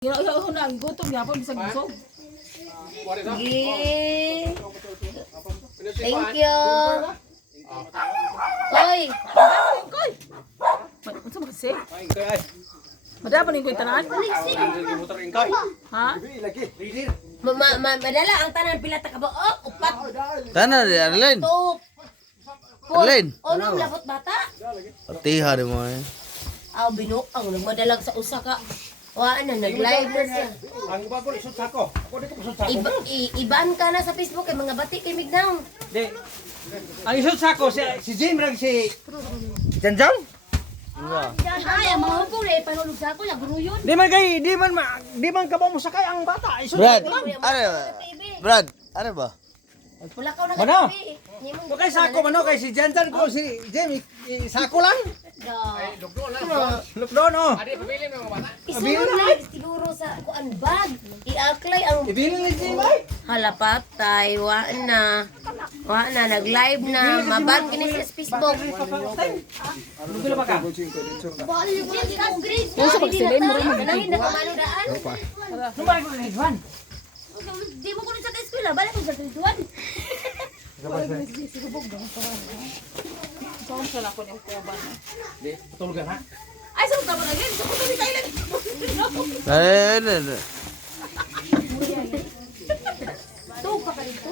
Ginagawa na ang gutom yapon bisag busog. Sige. Thank you. Oy. Koy. Unsa man kasi? Madapa ning koy tanan? Ha? Madala ang tanan pila ta ka ba? Oh, upat. Tanan di Arlen. Top. Arlen. Ono labot bata? Patiha di mo eh. Aw binuang nagmadalag sa usa ka. Wa na nag-live na siya. Ang iba ko isut sako. Ako dito isut sako. Iban ka na sa Facebook kay mga bati kay Mignaw. Di. Ang isut sako si Jim rag si Janjan. Ay, ang mga hukong na ipanulog sa ako, yung gruyon. Di man ka ba mo sakay ang bata. Isut Brad, sako lang. ano ba? Brad, ano ba? Wala ka na Mano? kagabi. Wa kay sako mano kay si Janjan ko si Jim sako lang. Lockdown oh. Isunod na siguro sa kuan bag. I-apply ang Ibili ni Jim ay. halapatay. Wa na nag-live na. Maban kini sa Facebook. Ano ba ka? Kung sa pagsilay mo rin magiging na kamanudaan. Numay ko ni Juan. Di mo ko rin sa eskwela. Balik ko sa tuwan. Saan sa lako ning kuban? Di, tulugan ha. Ay sa ta man again. Sa kuno ni kailan. Ano. Tug pa ka dito.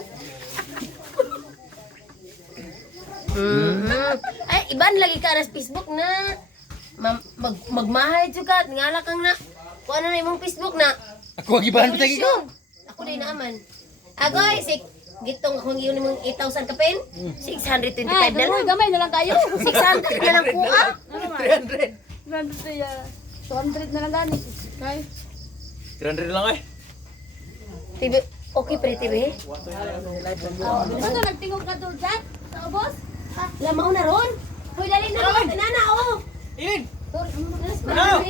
Ay, iban lagi ka na sa Facebook na magmahay juga. Ngala kang na. Kung ano na imong Facebook na. Ako gibahan bitagi ko. Ako din naaman. Agoy, gitong akong iyon mong 8,000 ka pen? 625 na lang. Gamay na lang kayo. 600 na lang kuha. 300. 200 na lang gani. Kay 300 lang ay. Tibi, okay pre, tibi. Ano nagtingog ka doon dyan? Sa ubos? Lamaw na ron. Hoy, dali na ron. Nana, oh. Ilin. Ano?